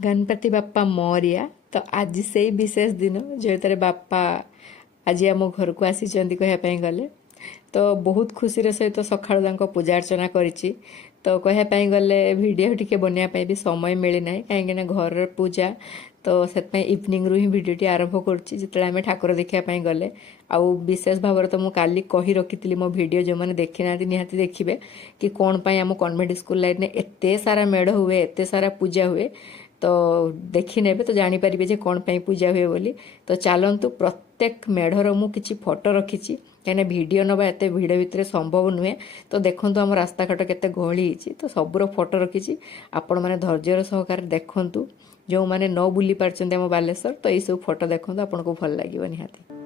गणपति बापा मोरिया। तो आज से विशेष दिन जो बापा आज आम घर को आसी कहवाई गले तो बहुत खुशी सहित सका पूजा अर्चना करी तो कहवाई गले वीडियो टी बनवाई भी समय मिलना कहीं घर पूजा तो से इवनिंग रू ही भिडटी आरंभ करें ठाकुर देखापी गले आउ विशेष भाव तो मुझे काली कही रखी मो भिड जो मैंने देखी ना निहाती देखिए कि कौन पाई आम कन्वेंट स्कूल लाइन में एत सारा मेढ़ हुए एत सारा पूजा हुए तो देखी ने तो जानीपारे जे कौन पाई पूजा हुए बोली। तो चलतु प्रत्येक मेढ़र मु किछि फोटो रखी कहीं वीडियो नवा एत भिड़ भितर संभव नुहे। तो देखो आम रास्ता घाट केते गहली होती तो सबूर फोटो रखी आपण मैंने धैर्यर सहकार देखूँ जो मैंने न बुली पार्चंते आम बालेश्वर तो यही सब फोटो देखो आपन को भल लगे निहाती।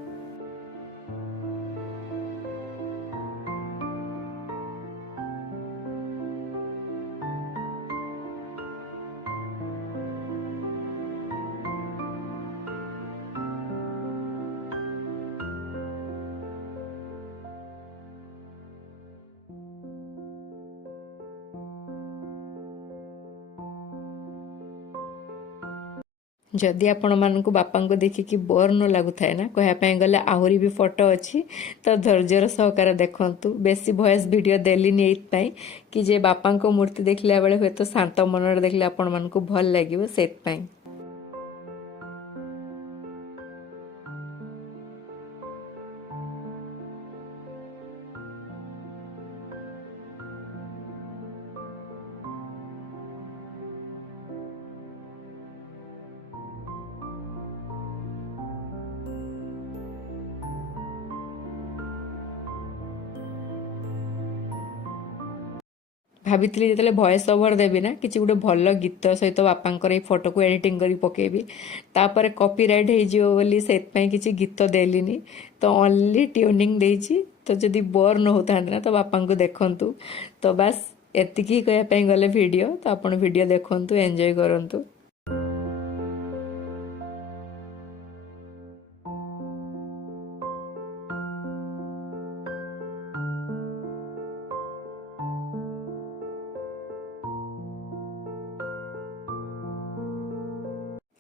जदि आपण मानक बापा को देखिकी बोर न लगु थाए ना कहवाई गले आहरी भी फोटो अच्छी तो धैर्यर सहकार देखूँ। बेसी वॉइस वीडियो देलीनी ये कि जे बापा को मूर्ति देखला बेले हुए तो शांत मन देखले आपण मानक भल लगे से। भाभी जो वॉइस ओवर देवी ना कि गोटे भल गीत सहित बापांकर ये फोटो को एडिटिंग करी पकेबी तापर कॉपीराइट हो से किसी गीत देलीनी तो ओनली ट्यूनिंग देची। तो जदि बोर न होता ना तो बापा को देखंतु तो बस एतिकी कहवाई गले वीडियो तो आपण वीडियो देखंतु एंजॉय करंतु।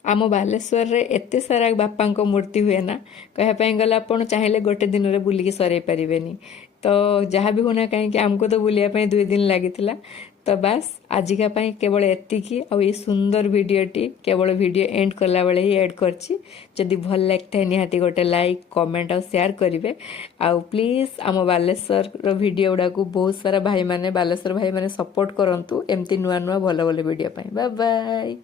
आम बालेश्वर रे एते सारा बापा मूर्ति हुए ना कहवाई गले आप चाहिए गोटे दिन में बुलिकी सर पारे तो जहाँ भी होना कहीं आमको तो बुलायापी 2 दिन लगी तो बस आजिका केवल एतिकी आ सुंदर वीडियोटी केवल वीडियो एंड कला बेले ही एड करछि। जदि भल लगता है निहाती गोटे लाइक कमेंट और शेयर करेंगे आउ प्लीज आम बालेश्वर वीडियो गुड़ा को बहुत सारा भाई माने बालेश्वर भाई माने सपोर्ट करंतु एमती नुआ नुआ भल भल वीडियो पाई। Bye bye.